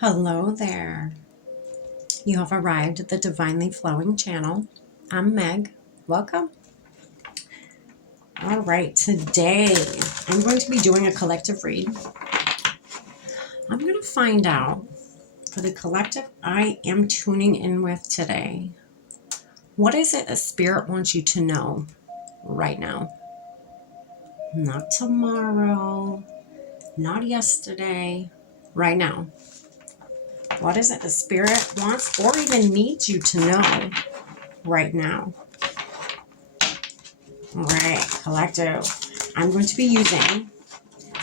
Hello there. You have arrived at the Divinely Flowing channel. I'm Meg. Welcome. All right, today I'm going to be doing a collective read. I'm going to find out for the collective I am tuning in with today. What is it a spirit wants you to know right now? Not tomorrow, not yesterday, right now. What is it the spirit wants or even needs you to know right now? All right, collective. I'm going to be using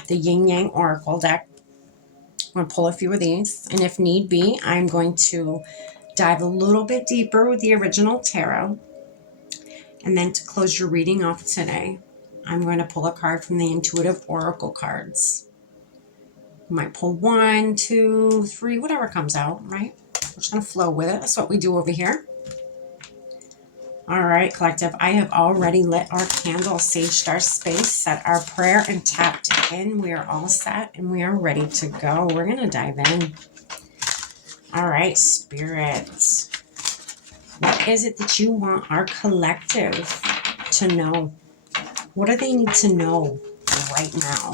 the Yin Yang Oracle deck. I'm going to pull a few of these, and if need be, I'm going to dive a little bit deeper with the original tarot. And then to close your reading off today, I'm going to pull a card from the Intuitive Oracle cards. You might pull 1, 2, 3, whatever comes out, right? We're just going to flow with it. That's what we do over here. All right, collective, I have already lit our candle, saged our space, set our prayer, and tapped in. We are all set and we are ready to go. We're going to dive in. All right, spirits. What is it that you want our collective to know? What do they need to know right now?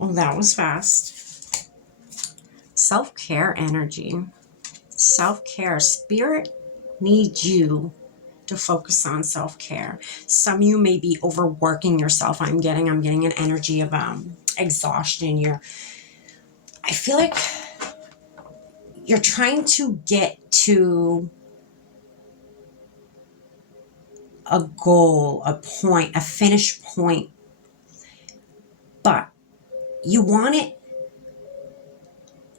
Oh, that was fast. Self-care energy. Self-care. Spirit needs you to focus on self-care. Some of you may be overworking yourself. I'm getting an energy of exhaustion. I feel like you're trying to get to a goal, a point, a finish point, but you want it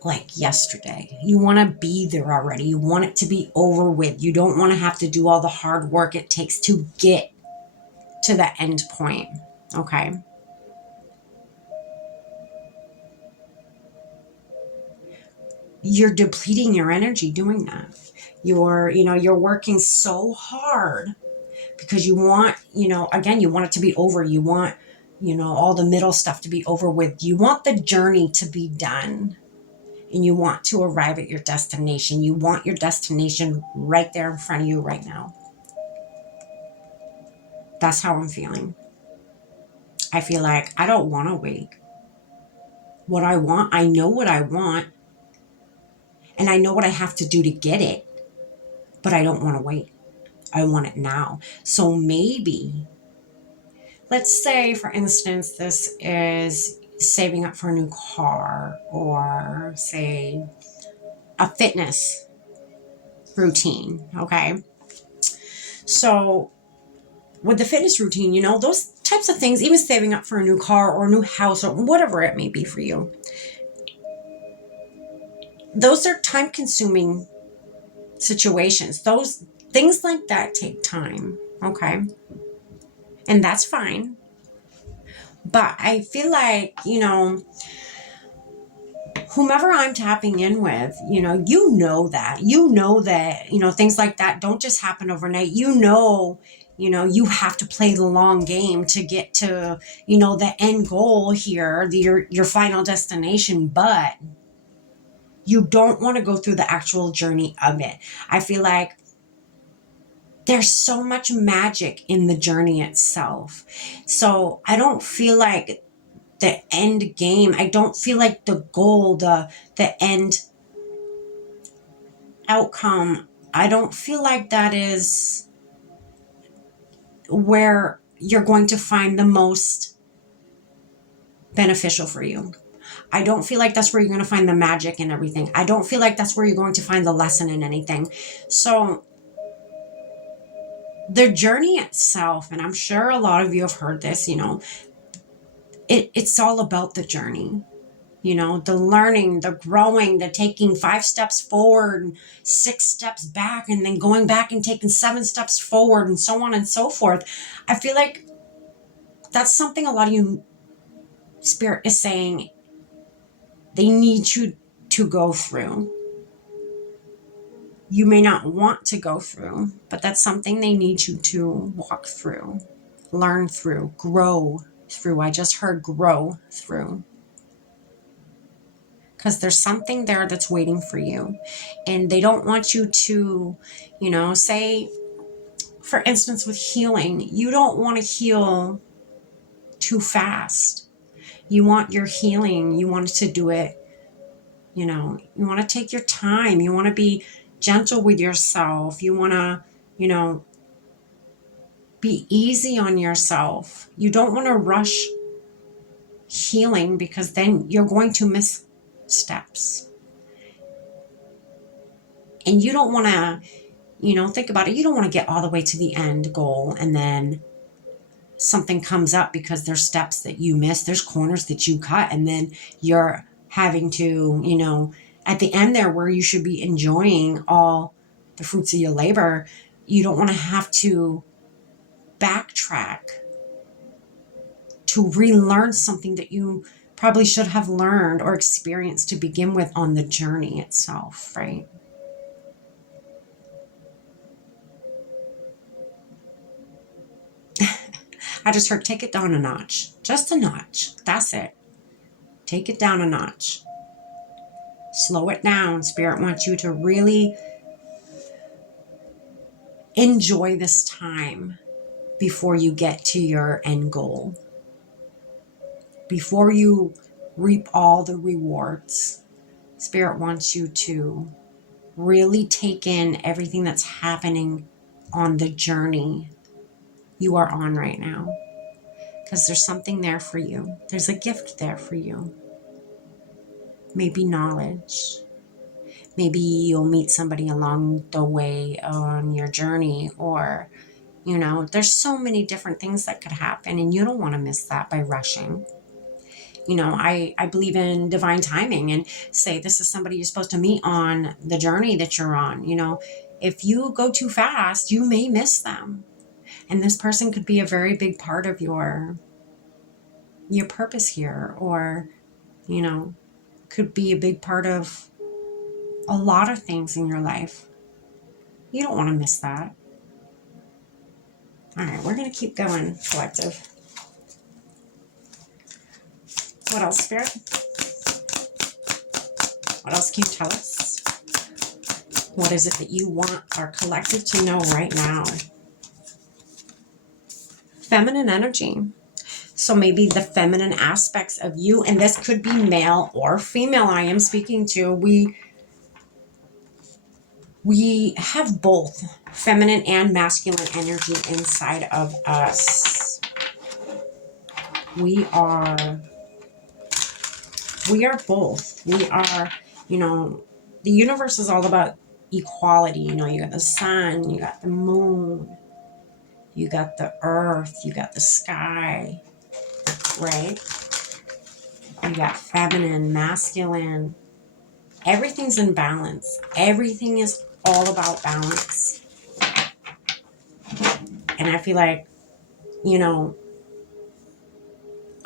like yesterday. You want to be there already. You want it to be over with. You don't want to have to do all the hard work it takes to get to the end point. Okay. You're depleting your energy doing that. You're working so hard because you want, again, you want it to be over. You want, all the middle stuff to be over with. You want the journey to be done and you want to arrive at your destination. You want your destination right there in front of you right now. That's how I'm feeling. I feel like I don't want to wait. What I want, I know what I want, and I know what I have to do to get it, but I don't want to wait. I want it now. So maybe, let's say, for instance, this is saving up for a new car or, say, a fitness routine, okay? So with the fitness routine, those types of things, even saving up for a new car or a new house or whatever it may be for you, those are time-consuming situations. Those things like that take time, okay? And that's fine. But I feel like, whomever I'm tapping in with, that, things like that don't just happen overnight. You have to play the long game to get to, the end goal here, your final destination, but you don't want to go through the actual journey of it. I feel like there's so much magic in the journey itself. So I don't feel like the end game, I don't feel like the goal, the end outcome, I don't feel like that is where you're going to find the most beneficial for you. I don't feel like that's where you're going to find the magic in everything. I don't feel like that's where you're going to find the lesson in anything. So the journey itself, and I'm sure a lot of you have heard this, it's all about the journey. The learning, the growing, the taking 5 steps forward and 6 steps back, and then going back and taking 7 steps forward, and so on and so forth. I feel like that's something a lot of you, Spirit is saying they need you to go through. You may not want to go through, but that's something they need you to walk through, learn through, grow through. I just heard grow through. Because there's something there that's waiting for you. And they don't want you to, say, for instance, with healing, you don't want to heal too fast. You want your healing, you want to do it, you want to take your time. You want to be gentle with yourself. You want to, be easy on yourself. You don't want to rush healing because then you're going to miss steps. And you don't want to, think about it. You don't want to get all the way to the end goal and then something comes up because there's steps that you miss, there's corners that you cut, and then you're having to, at the end there where you should be enjoying all the fruits of your labor, you don't want to have to backtrack to relearn something that you probably should have learned or experienced to begin with on the journey itself, right? I just heard take it down a notch. Just a notch. That's it. Take it down a notch. Slow it down. Spirit wants you to really enjoy this time before you get to your end goal. Before you reap all the rewards. Spirit wants you to really take in everything that's happening on the journey you are on right now. Because there's something there for you. There's a gift there for you. Maybe knowledge. Maybe you'll meet somebody along the way on your journey, or, there's so many different things that could happen, and you don't want to miss that by rushing. I believe in divine timing, and say this is somebody you're supposed to meet on the journey that you're on. If you go too fast, you may miss them. And this person could be a very big part of your purpose here, or, could be a big part of a lot of things in your life. You don't want to miss that. All right, we're going to keep going, collective. What else, Spirit? What else can you tell us? What is it that you want our collective to know right now? Feminine energy. So maybe the feminine aspects of you, and this could be male or female I am speaking to. We have both feminine and masculine energy inside of us. We are both. We are, the universe is all about equality. You got the sun, you got the moon, you got the earth, you got the sky, right? You got feminine, masculine. Everything's in balance. Everything is all about balance. And I feel like,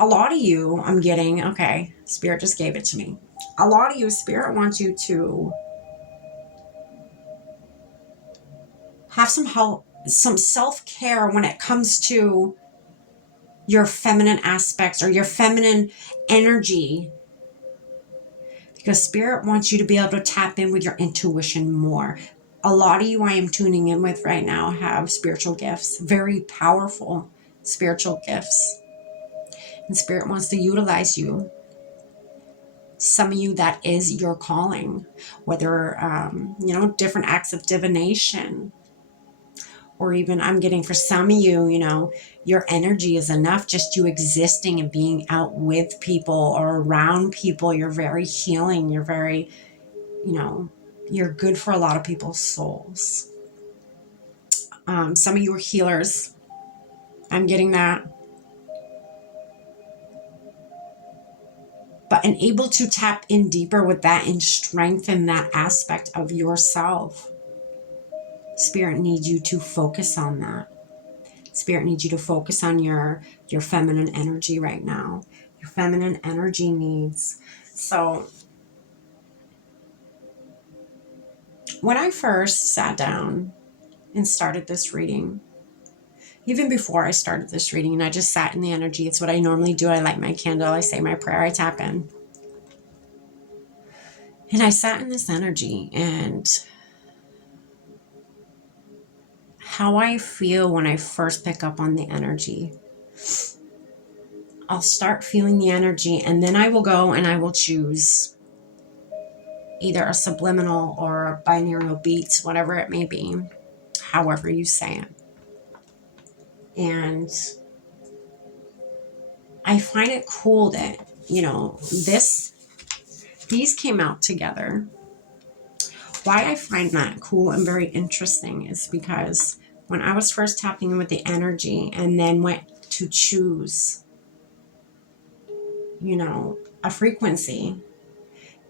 a lot of you, I'm getting, okay, Spirit just gave it to me. A lot of you, Spirit wants you to have some help, some self-care when it comes to your feminine aspects or your feminine energy. Because Spirit wants you to be able to tap in with your intuition more. A lot of you I am tuning in with right now have spiritual gifts, very powerful spiritual gifts. And Spirit wants to utilize you. Some of you, that is your calling, whether, different acts of divination, or even I'm getting for some of you, your energy is enough just you existing and being out with people or around people. You're very healing. You're very, you're good for a lot of people's souls. Some of you are healers. I'm getting that. But and able to tap in deeper with that and strengthen that aspect of yourself. Spirit needs you to focus on that. Spirit needs you to focus on your feminine energy right now. Your feminine energy needs. So when I first sat down and started this reading, even before I started this reading, and I just sat in the energy. It's what I normally do. I light my candle, I say my prayer, I tap in. And I sat in this energy, and how I feel when I first pick up on the energy, I'll start feeling the energy, and then I will go and I will choose either a subliminal or a binaural beat, whatever it may be, however you say it. And I find it cool that, these came out together. Why I find that cool and very interesting is because when I was first tapping in with the energy and then went to choose, a frequency,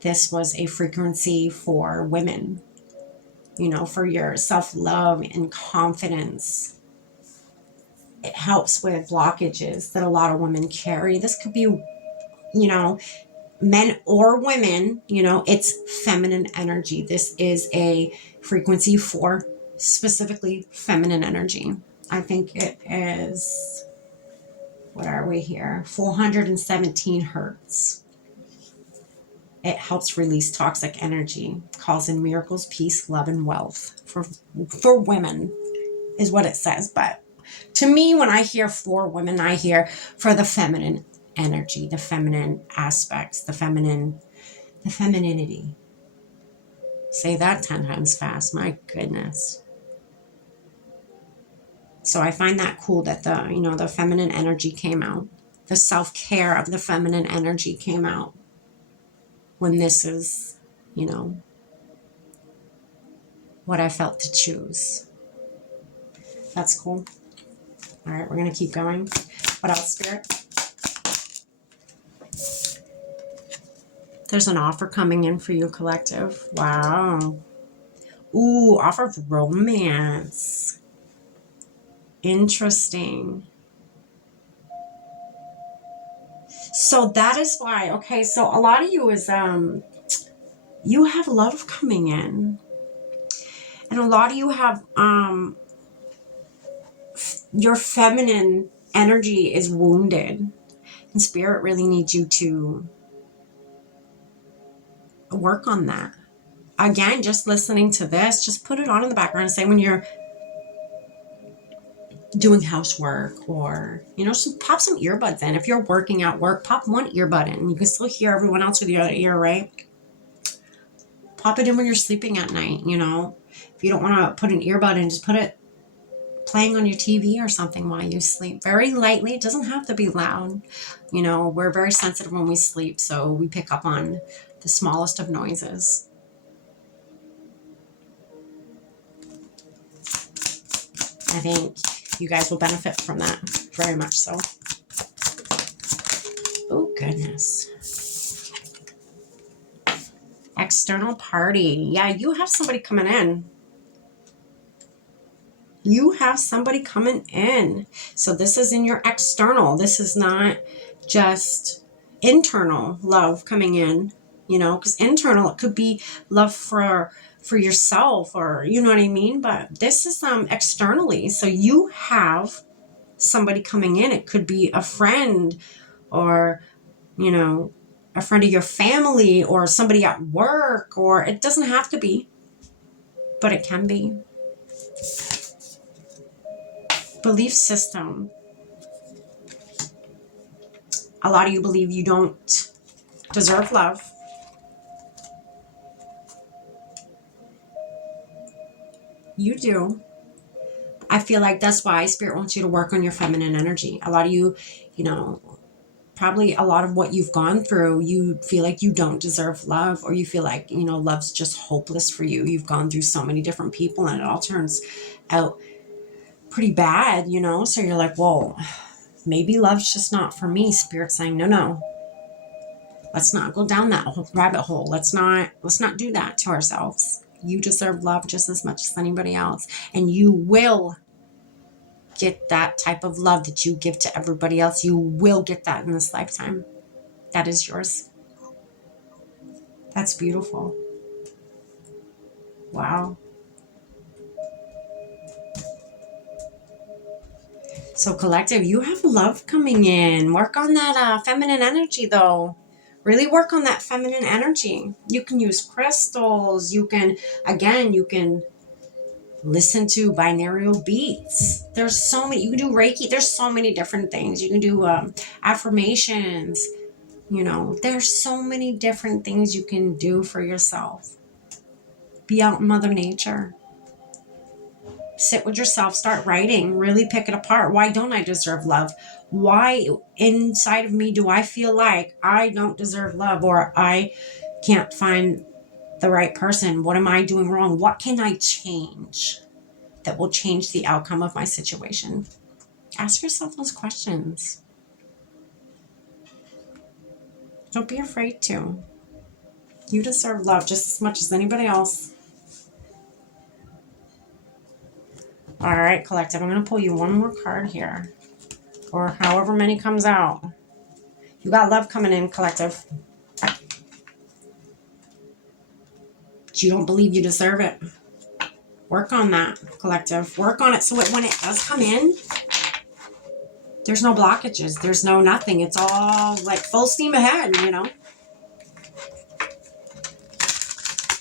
this was a frequency for women, for your self-love and confidence. It helps with blockages that a lot of women carry. This could be, men or women, it's feminine energy. This is a frequency for specifically feminine energy. I think it is, what are we here? 417 hertz. It helps release toxic energy, calls in miracles, peace, love, and wealth for women is what it says. But to me, when I hear for women, I hear for the feminine energy, the feminine aspects, the femininity. Say that 10 times fast. My goodness. So I find that cool that the feminine energy came out. The self-care of the feminine energy came out when this is, what I felt to choose. That's cool. All right, we're going to keep going. What else, Spirit? There's an offer coming in for you, collective. Wow. Ooh, offer of romance. Interesting. So that is why, okay, so a lot of you is, you have love coming in. And a lot of you have, your feminine energy is wounded. And Spirit really needs you to work on that. Again, just listening to this, just put it on in the background and say when you're doing housework or, pop some earbuds in. If you're working at work, pop one earbud in. You can still hear everyone else with the other ear, right? Pop it in when you're sleeping at night, If you don't want to put an earbud in, just put it playing on your TV or something while you sleep. Very lightly. It doesn't have to be loud. We're very sensitive when we sleep, so we pick up on the smallest of noises. I think you guys will benefit from that very much so. Oh, goodness. External party. Yeah, you have somebody coming in. You have somebody coming in. So this is in your external. This is not just internal love coming in, because internal, it could be love for yourself or, you know what I mean? But this is externally. So you have somebody coming in. It could be a friend or, a friend of your family or somebody at work, or it doesn't have to be, but it can be. Belief system. A lot of you believe you don't deserve love. You do. I feel like that's why Spirit wants you to work on your feminine energy. A lot of you, probably a lot of what you've gone through, you feel like you don't deserve love, or you feel like, love's just hopeless for you. You've gone through so many different people and it all turns out pretty bad, so you're like, whoa, maybe love's just not for me. Spirit's saying, no, let's not go down that rabbit hole. Let's not do that to ourselves. You deserve love just as much as anybody else, and you will get that type of love that you give to everybody else. You will get that in this lifetime. That is yours. That's beautiful. Wow. So collective, you have love coming in. Work on that feminine energy though. Really work on that feminine energy. You can use crystals. You can, again, you can listen to binaural beats. There's so many, you can do Reiki. There's so many different things. You can do affirmations. You know, there's so many different things you can do for yourself. Be out in Mother Nature. Sit with yourself, start writing, really pick it apart. Why don't I deserve love? Why inside of me do I feel like I don't deserve love, or I can't find the right person? What am I doing wrong? What can I change that will change the outcome of my situation? Ask yourself those questions. Don't be afraid to. You deserve love just as much as anybody else. All right, collective, I'm going to pull you one more card here, or however many comes out. You got love coming in, collective. But you don't believe you deserve it. Work on that, collective. Work on it so when it does come in, there's no blockages. There's no nothing. It's all like full steam ahead, you know.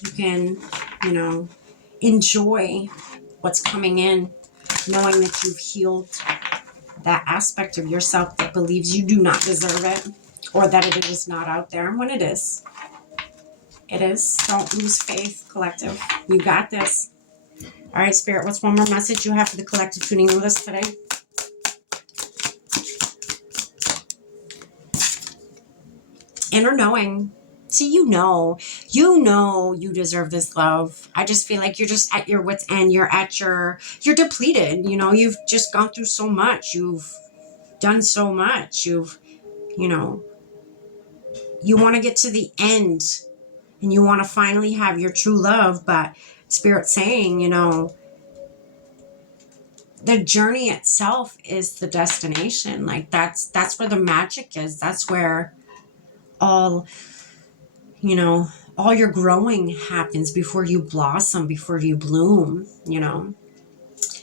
You can, you know, enjoy what's coming in, knowing that you've healed that aspect of yourself that believes you do not deserve it, or that it is not out there. And when it is, it is. Don't lose faith, collective. You got this. All right, Spirit, what's one more message you have for the collective tuning in with us today? Inner knowing. See, you know you deserve this love. I just feel like you're just at your wit's end. You're depleted. You know, you've just gone through so much. You've done so much. You know, you want to get to the end and you want to finally have your true love. But Spirit's saying, you know, the journey itself is the destination. Like that's where the magic is. That's where all, you know, all your growing happens before you blossom, before you bloom, you know.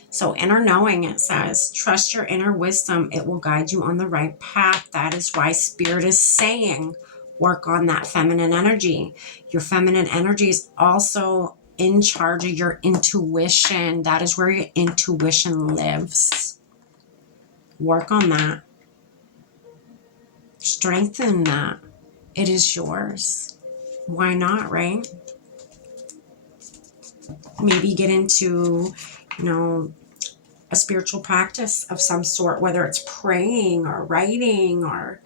So inner knowing, it says, trust your inner wisdom. It will guide you on the right path. That is why Spirit is saying, work on that feminine energy. Your feminine energy is also in charge of your intuition. That is where your intuition lives. Work on that. Strengthen that. It is yours. Why not, right? Maybe get into, you know, a spiritual practice of some sort, whether it's praying or writing or,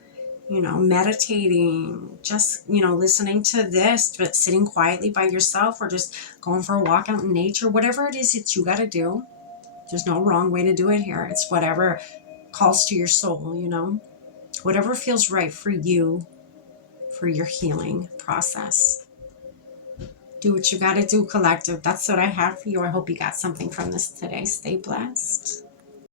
you know, meditating, just, you know, listening to this, but sitting quietly by yourself, or just going for a walk out in nature, whatever it is that you got to do. There's no wrong way to do it here. It's whatever calls to your soul, you know, whatever feels right for you, for your healing process. Do what you got to do, collective. That's what I have for you. I hope you got something from this today. Stay blessed.